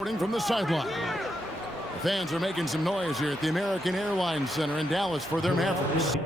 From the sideline. The fans are making some noise here at the American Airlines Center in Dallas for their Mavericks.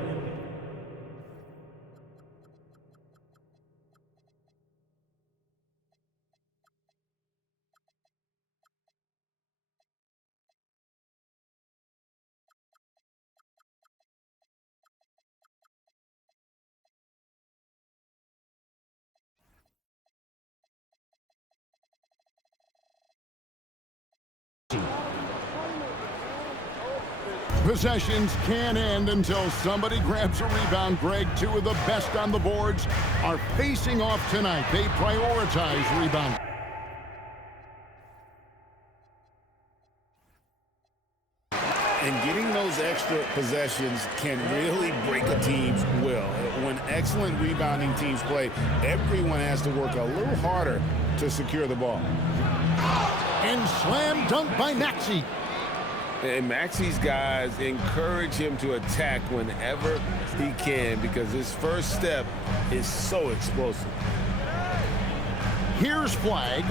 Possessions can end until somebody grabs a rebound. Greg, two of the best on the boards are facing off tonight. They prioritize rebound. And getting those extra possessions can really break a team's will. When excellent rebounding teams play, everyone has to work a little harder to secure the ball. And slam dunk by Maxey. And Maxey's guys encourage him to attack whenever he can because his first step is so explosive. Here's Flag.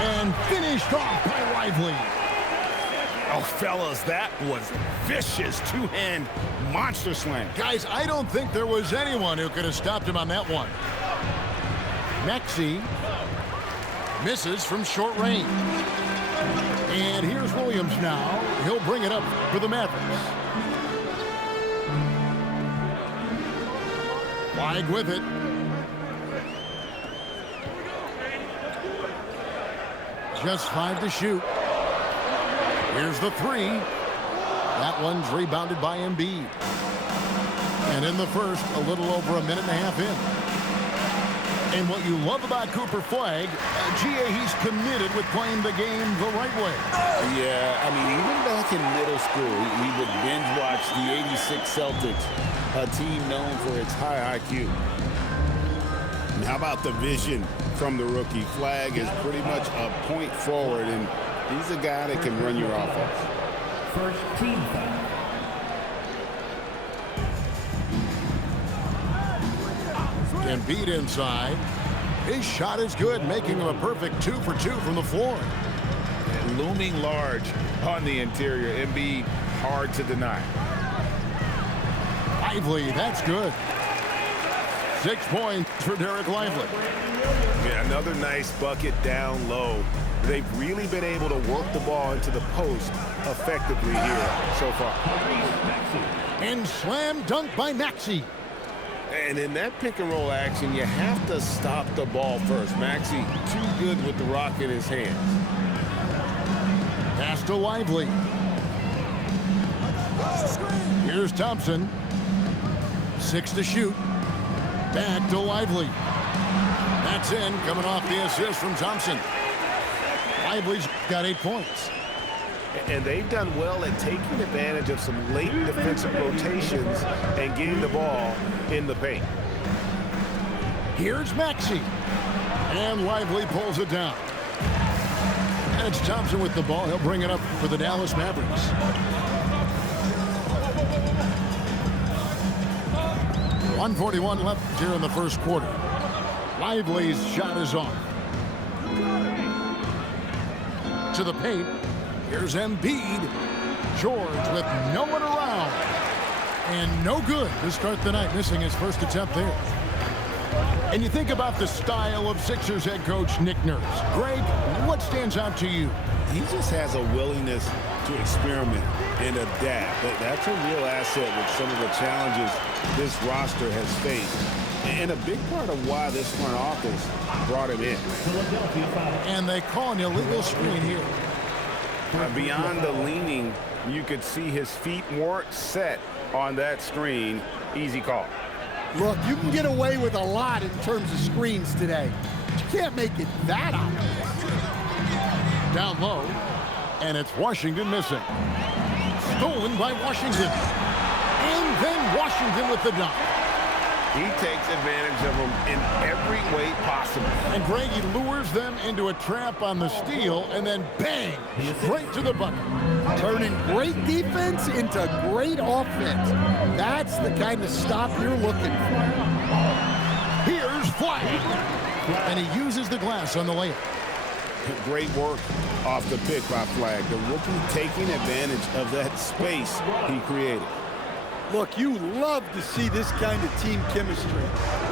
And finished off by Lively. Oh, fellas, that was vicious two-hand monster slam. Guys, I don't think there was anyone who could have stopped him on that one. Maxey misses from short range. And here's Williams now. He'll bring it up for the Mavericks. Flag with it. Just 5 to shoot. Here's the three. That one's rebounded by Embiid. And in the first, a little over a minute and a half in. And what you love about Cooper Flag, GA, he's committed with playing the game the right way. Yeah, I mean, even back in middle school, we would binge watch the '86 Celtics, a team known for its high IQ. And how about the vision from the rookie? Flag is pretty much a point forward, and he's a guy that can run your offense. First team foul. Embiid inside. His shot is good, making him a perfect 2 for 2 from the floor. Looming large on the interior. Embiid, hard to deny. Lively, that's good. 6 points for Derek Lively. Yeah, another nice bucket down low. They've really been able to work the ball into the post effectively here so far. And slam dunk by Maxey. And in that pick and roll action, you have to stop the ball first. Maxey too good with the rock in his hands. Pass to Lively. Here's Thompson. 6 to shoot. Back to Lively. That's in, coming off the assist from Thompson. Lively's got 8 points. And they've done well at taking advantage of some late defensive rotations and getting the ball in the paint. Here's Maxey. And Lively pulls it down. And it's Thompson with the ball. He'll bring it up for the Dallas Mavericks. .141 left here in the first quarter. Lively's shot is off. To the paint. Here's Embiid. George with no one around. And no good to start the night, missing his first attempt there. And you think about the style of Sixers head coach Nick Nurse. Greg, what stands out to you? He just has a willingness to experiment and adapt. That's a real asset with some of the challenges this roster has faced. And a big part of why this front office brought him in. And they call an illegal screen here. Beyond the leaning, you could see his feet weren't set on that screen. Easy call. Look, you can get away with a lot in terms of screens today. You can't make it that obvious. Down low, and it's Washington missing. Stolen by Washington. And then Washington with the dunk. He takes advantage of them in every way possible. And Greg, he lures them into a trap on the steal, and then bang, straight to the bucket. Turning great defense into great offense. That's the kind of stop you're looking for. Here's Flag. And he uses the glass on the layup. Great work off the pick by Flag. The rookie taking advantage of that space he created. Look, you love to see this kind of team chemistry.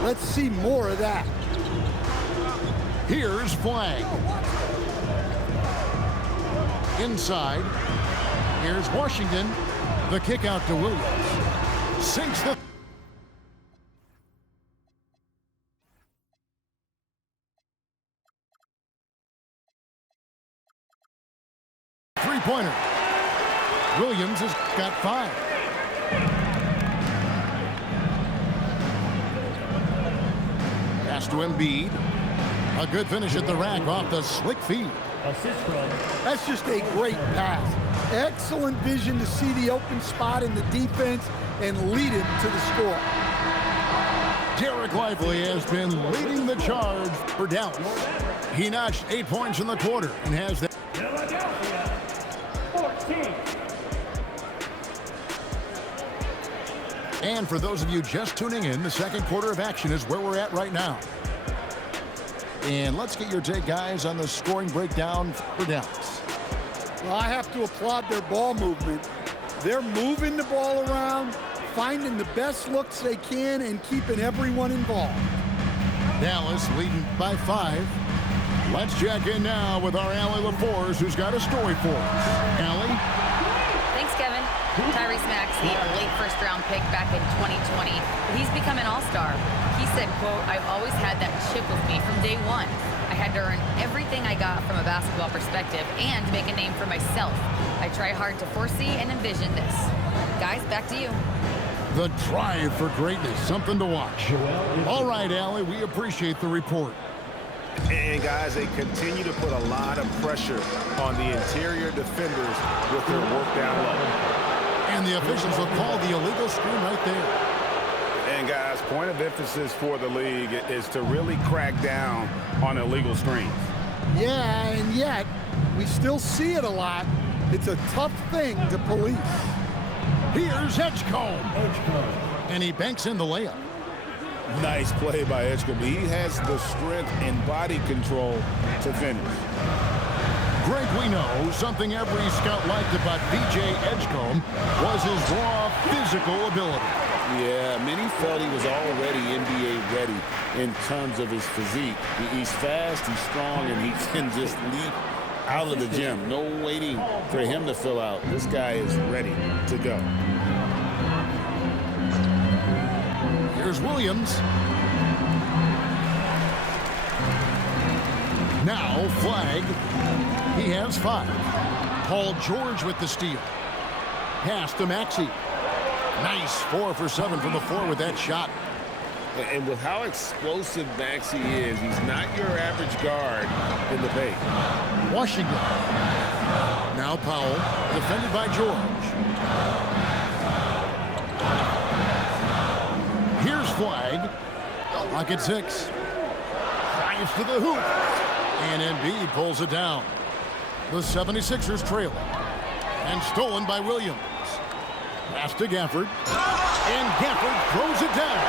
Let's see more of that. Here's Flag. Inside. Here's Washington. The kick out to Williams. Sinks the... three-pointer. Williams has got 5. Pass to Embiid. A good finish at the rack off the slick feed. Assist from. That's just a great pass. Excellent vision to see the open spot in the defense and lead him to the score. Derek Lively has been leading the charge for Dallas. He notched 8 points in the quarter and has that. Philadelphia, 14. And for those of you just tuning in, the second quarter of action is where we're at right now. And let's get your take, guys, on the scoring breakdown for Dallas. Well, I have to applaud their ball movement. They're moving the ball around, finding the best looks they can, and keeping everyone involved. Dallas leading by 5. Let's check in now with our Allie LaForce, who's got a story for us. Allie? Thanks, Kevin. Tyrese Maxey, a late first-round pick back in 2020. He's become an all-star. He said, quote, "I've always had that chip with me from day one. I had to earn everything I got from a basketball perspective and make a name for myself. I try hard to foresee and envision this." Guys, back to you. The drive for greatness, something to watch. All right, Allie, we appreciate the report. And guys, they continue to put a lot of pressure on the interior defenders with their work down low. And the officials have called the illegal screen right there. And guys, point of emphasis for the league is to really crack down on illegal screens. Yeah, and yet we still see it a lot. It's a tough thing to police. Here's Edgecombe. And he banks in the layup. Nice play by Edgecombe. He has the strength and body control to finish. Greg, we know something every scout liked about B.J. Edgecombe was his raw physical ability. Yeah, many felt he was already NBA ready in terms of his physique. He's fast, he's strong, and he can just leap out of the gym. No waiting for him to fill out. This guy is ready to go. Here's Williams. Now Flag. He has 5. Paul George with the steal. Pass to Maxey. Nice 4 for 7 from the floor with that shot. And with how explosive Maxey is, he's not your average guard in the paint. Washington. Now Powell, defended by George. Here's Flag. Clock at 6. Drives to the hoop. And Embiid pulls it down. The 76ers trail. And stolen by Williams. Pass to Gafford. And Gafford throws it down.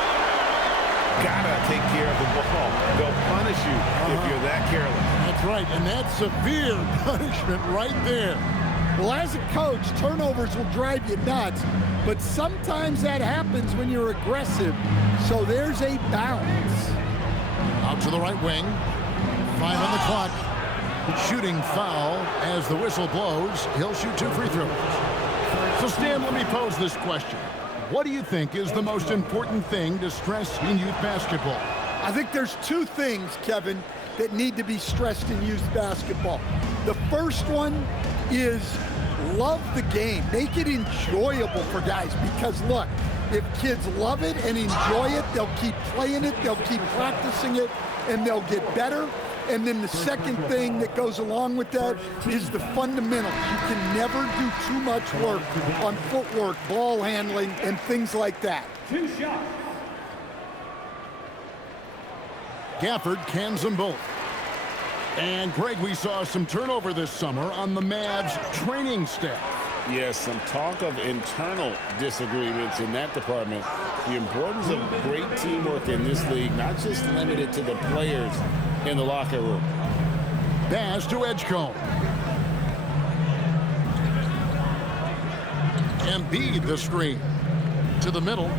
Gotta take care of the ball. They'll punish you if you're that careless. That's right, and that's severe punishment right there. Well, as a coach, turnovers will drive you nuts, but sometimes that happens when you're aggressive. So there's a balance. Out to the right wing. 5 on the clock. Shooting foul as the whistle blows. He'll shoot 2 free throws. So, Stan, let me pose this question. What do you think is the most important thing to stress in youth basketball? I think there's 2 things, Kevin, that need to be stressed in youth basketball. The first one is love the game. Make it enjoyable for guys because, look, if kids love it and enjoy it, they'll keep playing it, they'll keep practicing it, and they'll get better. And then the second thing that goes along with that is the fundamentals. You can never do too much work on footwork, ball handling, and things like that. 2 shots. Gafford cans them both. And, Greg, we saw some turnover this summer on the Mavs training staff. Yes, some talk of internal disagreements in that department. The importance of great teamwork in this league, not just limited to the players in the locker room. Pass to Edgecombe. Embiid the screen. To the middle.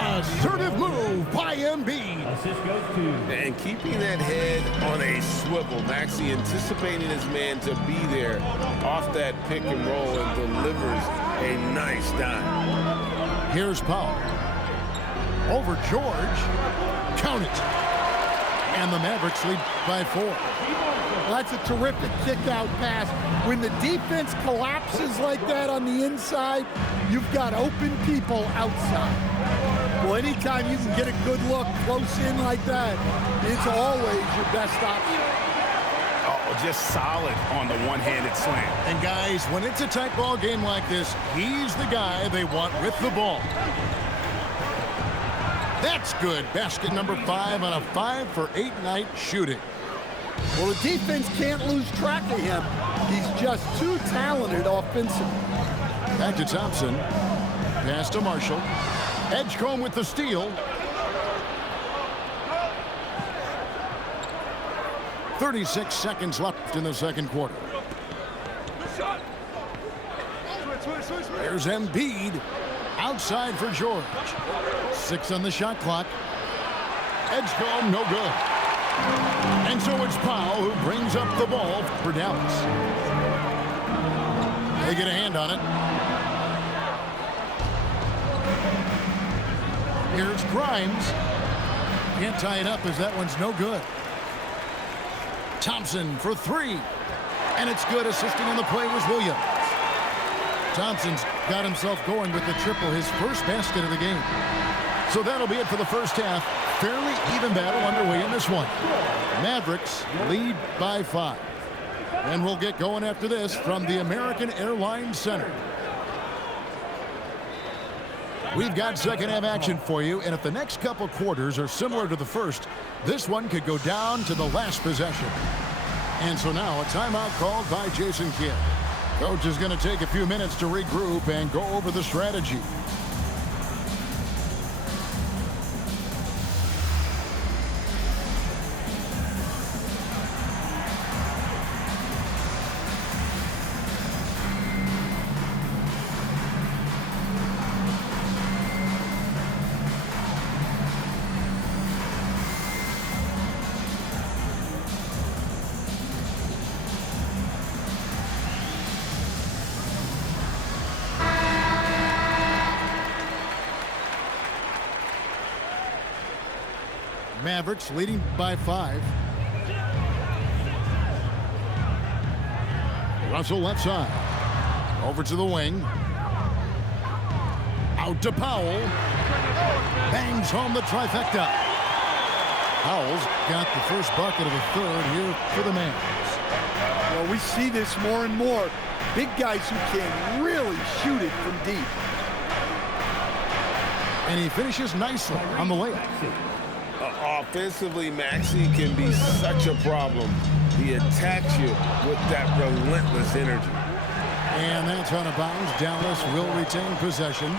Assertive move by Embiid. Assist goes to. And keeping that head on a swivel. Maxey anticipating his man to be there off that pick and roll and delivers a nice dime. Here's Powell. Over George. Count it. And the Mavericks lead by 4. That's a terrific kick-out pass. When the defense collapses like that on the inside, you've got open people outside. Well, anytime you can get a good look close in like that, it's always your best option. Oh, just solid on the one-handed slam. And guys, when it's a tight ball game like this, he's the guy they want with the ball. That's good. Basket number 5 on a 5-for-8 night shooting. Well, the defense can't lose track of him. He's just too talented offensively. Back to Thompson. Pass to Marshall. Edgecombe with the steal. 36 seconds left in the second quarter. There's Embiid. Outside for George. 6 on the shot clock. Edgecombe, no good. And so it's Powell who brings up the ball for Dallas. They get a hand on it. Here's Grimes. Can't tie it up as that one's no good. Thompson for 3. And it's good. Assisting on the play was Williams. Thompson's got himself going with the triple, his first basket of the game. So that'll be it for the first half. Fairly even battle underway in this one. Mavericks lead by 5. And we'll get going after this from the American Airlines Center. We've got second half action for you, and if the next couple quarters are similar to the first, this one could go down to the last possession. And so now a timeout called by Jason Kidd. Coach is going to take a few minutes to regroup and go over the strategy. Mavericks leading by 5. Russell left side. Over to the wing. Out to Powell. Bangs home the trifecta. Powell's got the first bucket of the third here for the Mavs. Well, we see this more and more. Big guys who can really shoot it from deep. And he finishes nicely on the layup. Offensively, Maxey can be such a problem. He attacks you with that relentless energy. And that's out of bounds. Dallas will retain possession.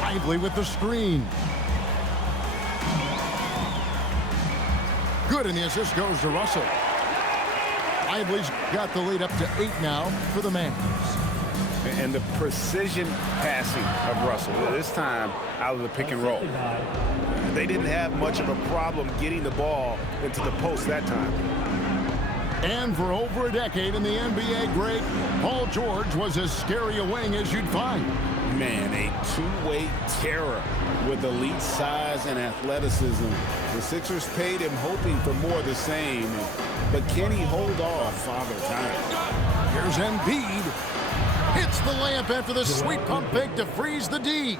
Lively with the screen. Good, and the assist goes to Russell. Lively's got the lead up to 8 now for the Mavs. And the precision passing of Russell, this time out of the pick and roll. They didn't have much of a problem getting the ball into the post that time. And for over a decade in the NBA great, Paul George was as scary a wing as you'd find. Man, a two-way terror with elite size and athleticism. The Sixers paid him hoping for more of the same. But can he hold off Father Time? Here's Embiid. Hits the layup after the sweet pump fake to freeze the D.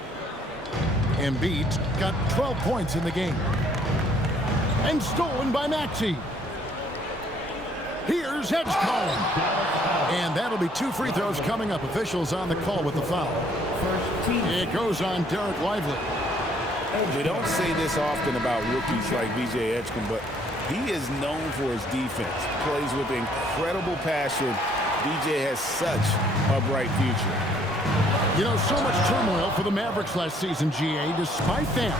Embiid's got 12 points in the game. And stolen by Maxey. Here's Edgecombe. And that'll be 2 free throws coming up. Officials on the call with the foul. It goes on Derek Lively. We don't say this often about rookies like VJ Edgecombe, but he is known for his defense. Plays with incredible passion. VJ has such a bright future. You know, so much turmoil for the Mavericks last season, GA. Despite that,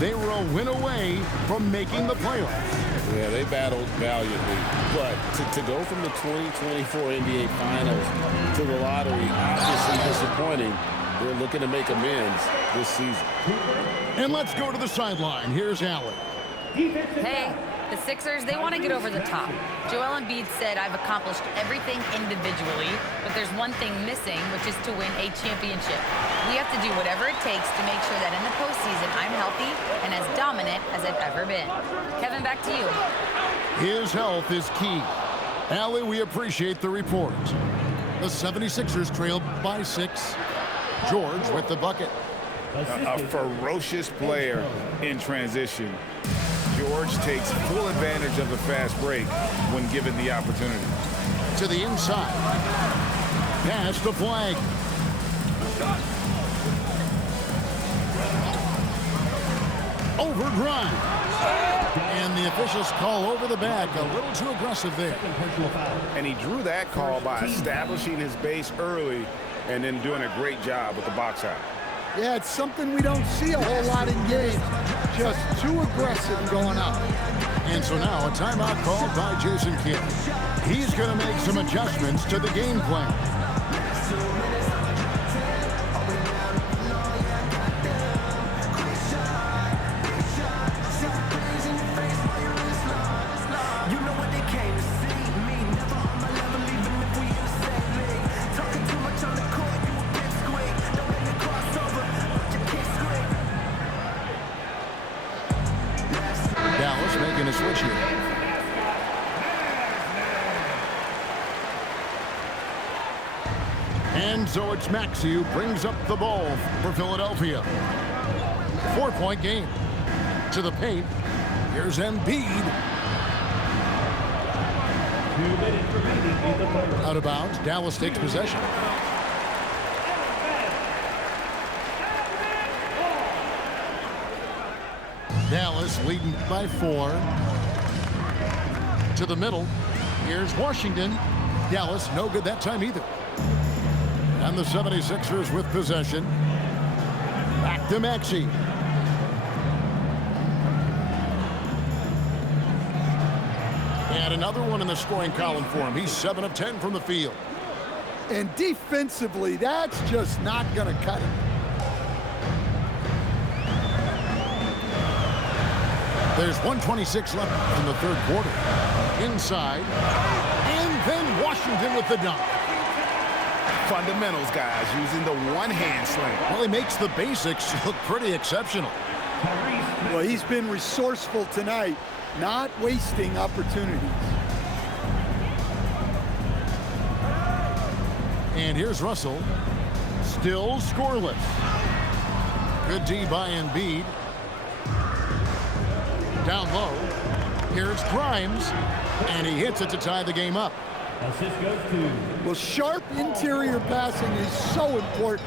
they were a win away from making the playoffs. Yeah, they battled valiantly. But to go from the 2024 NBA Finals to the lottery, obviously disappointing. They're looking to make amends this season. And let's go to the sideline. Here's Allen. Hey, the Sixers, they want to get over the top. Joel Embiid said, I've accomplished everything individually, but there's one thing missing, which is to win a championship. We have to do whatever it takes to make sure that in the postseason I'm healthy and as dominant as I've ever been. Kevin, back to you. His health is key. Allie, we appreciate the report. The 76ers trailed by 6. George with the bucket. A ferocious player in transition. George takes full advantage of the fast break when given the opportunity. To the inside. Pass the flag. Over Grimes. And the officials call over the back. A little too aggressive there. And he drew that call by establishing his base early and then doing a great job with the box out. Yeah, it's something we don't see a whole lot in games. Just too aggressive going up. And so now a timeout called by Jason Kidd. He's going to make some adjustments to the game plan. Making a switch here. And so it's Maxey who brings up the ball for Philadelphia. 4-point game. To the paint. Here's Embiid. Out of bounds. Dallas takes possession. Dallas leading by 4. To the middle. Here's Washington. Dallas no good that time either. And the 76ers with possession. Back to Maxey. And another one in the scoring column for him. He's 7 of 10 from the field. And defensively, that's just not going to cut it. There's 1:26 left in the third quarter. Inside. And then Washington with the dunk. Fundamentals, guys, using the one-hand slam. Well, he makes the basics look pretty exceptional. Well, he's been resourceful tonight, not wasting opportunities. And here's Russell. Still scoreless. Good D by Embiid. Down low. Here's Grimes. And he hits it to tie the game up. Assist goes to. Well, sharp interior passing is so important.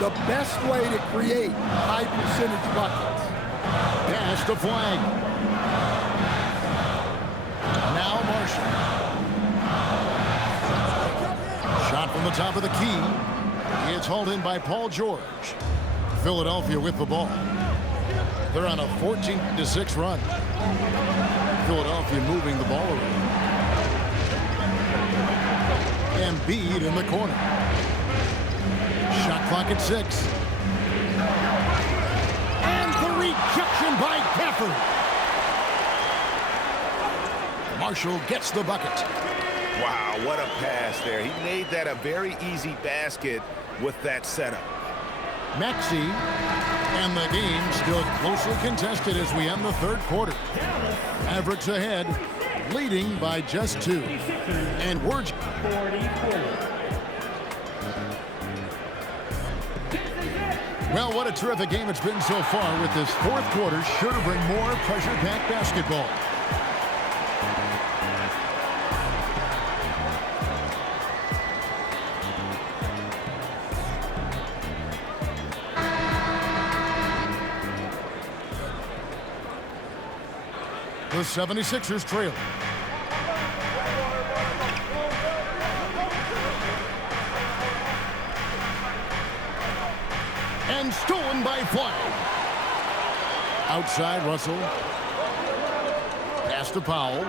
The best way to create high percentage buckets. Pass the flag. Now Marshall. Shot from the top of the key. It's hauled in by Paul George. Philadelphia with the ball. They're on a 14-6 run. Philadelphia moving the ball around. Embiid in the corner. Shot clock at 6. And the rejection by Gafford. Marshall gets the bucket. Wow, what a pass there. He made that a very easy basket with that setup. Maxey, and the game still closely contested as we end the third quarter. Mavericks ahead, leading by just 2. And we're 44. well, what a terrific game it's been so far, with this fourth quarter sure to bring more pressure-packed basketball. The 76ers trail. And stolen by Flag. Outside, Russell. Pass to Powell.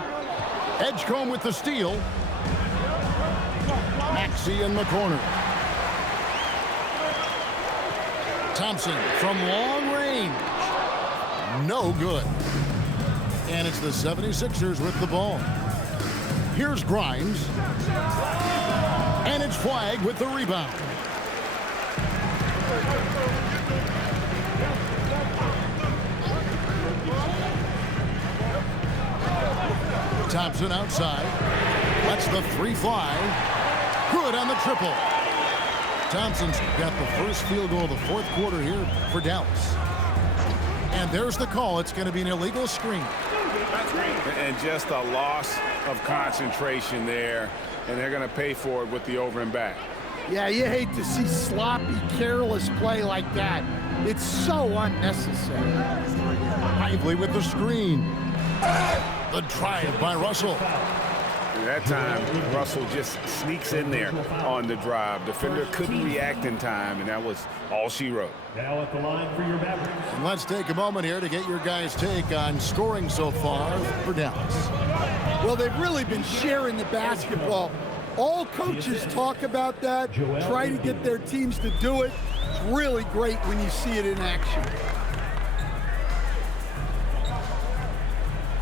Edgecombe with the steal. Maxey in the corner. Thompson from long range. No good. And it's the 76ers with the ball. Here's Grimes. And it's Flagg with the rebound. Thompson outside. Lets the three fly. Good on the triple. Thompson's got the first field goal of the fourth quarter here for Dallas. And there's the call. It's going to be an illegal screen. And just a loss of concentration there. And they're going to pay for it with the over and back. Yeah, you hate to see sloppy, careless play like that. It's so unnecessary. Lively with the screen. The drive by Russell. That time, Russell just sneaks in there on the drive. Defender couldn't react in time, and that was all she wrote. Now at the line for your Mavericks. And let's take a moment here to get your guys' take on scoring so far for Dallas. Well, they've really been sharing the basketball. All coaches talk about that, try to get their teams to do it. It's really great when you see it in action.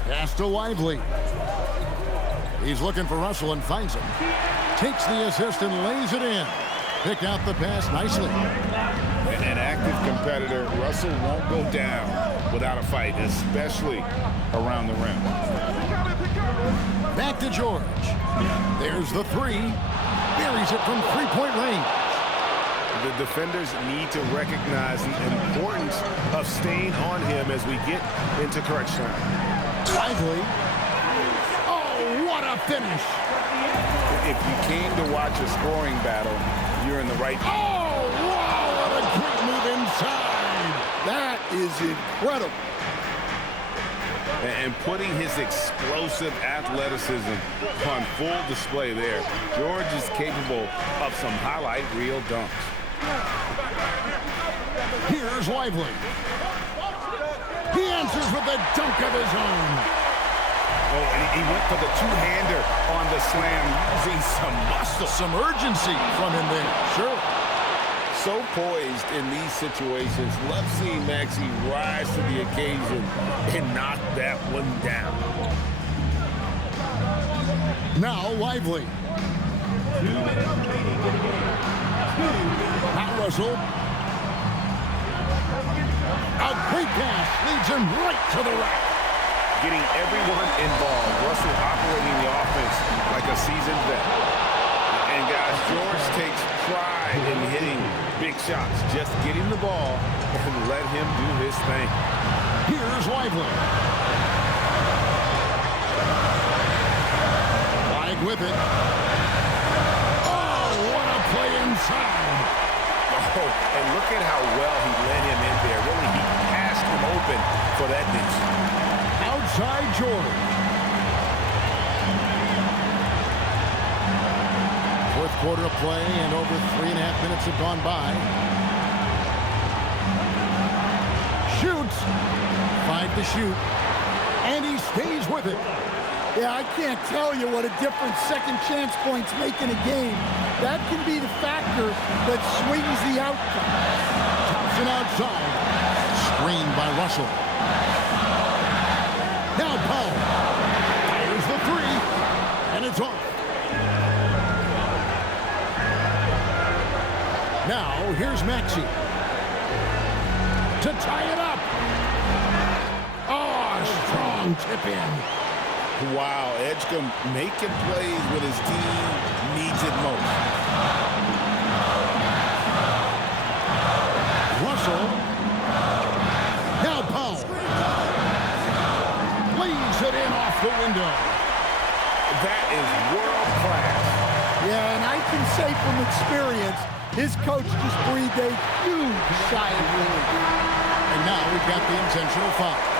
Pass to Lively. He's looking for Russell and finds him. Takes the assist and lays it in. Picked out the pass nicely. An active competitor, Russell won't go down without a fight, especially around the rim. Back to George. There's the three. Buries it from three-point range. The defenders need to recognize the importance of staying on him as we get into correction. Lively. Oh, what a finish. If you came to watch a scoring battle, you're in the right. Oh, wow, what a great move inside. That is incredible. And putting his explosive athleticism on full display there. George is capable of some highlight reel dunks. Here's Lively. He answers with a dunk of his own. Oh, and he went for the two-hander on the slam, using some muscle. Some urgency from him there. Sure. So poised in these situations. Love seeing Maxey rise to the occasion and knock that one down. Now Lively. Now Russell. A great pass leads him right to the rack. Getting everyone involved. Russell operating the offense like a seasoned vet. And guys, George takes pride in hitting big shots. Just get him the ball and let him do his thing. Here's Lively. Flagg with it. Oh, what a play inside. Oh, and look at how well he led him in there. Really, he passed him open for that dish. Outside George. Fourth quarter of play and over 3.5 minutes have gone by. Shoots. 5 to shoot. And he stays with it. Yeah, I can't tell you what a difference second chance points make in a game. That can be the factor that swings the outcome. Thompson outside. Screened by Russell. Now Powell. Here's the three. And it's off. Now here's Maxey. To tie it up. Oh, strong tip in. Wow, Edgecombe making plays when his team needs it most. Russell. Now Powell. Leaves it in off the window. That is world class. Yeah, and I can say from experience, his coach just breathed a huge sigh of relief. And now we've got the intentional foul.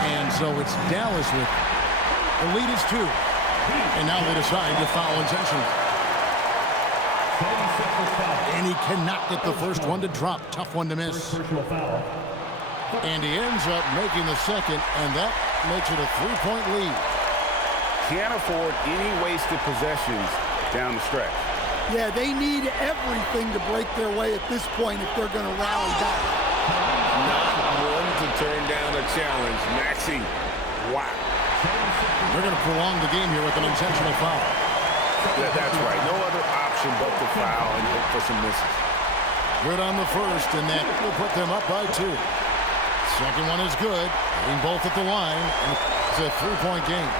And so it's Dallas with the lead is 2. And now they decide to foul intentionally. 36 foul. And he cannot get the first one to drop. Tough one to miss. Personal foul. And he ends up making the second, and that makes it a 3-point lead. Can't afford any wasted possessions down the stretch. Yeah, they need everything to break their way at this point if they're going to rally back. Not one to turn down a challenge. Maxey, wow. They're going to prolong the game here with an intentional foul. That's right. No other option but to foul and hope for some misses. Good on the first, and that will put them up by 2. Second one is good. Hitting both at the line, and it's a 3-point game.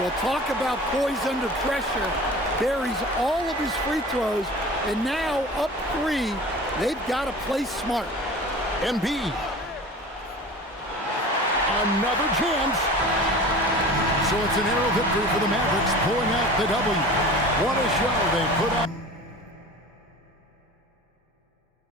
We'll talk about poise under pressure. Buries all of his free throws, and now up 3. They've got to play smart. Embiid. Another chance. So it's an arrow victory for the Mavericks, pulling out the W. What a show they put up.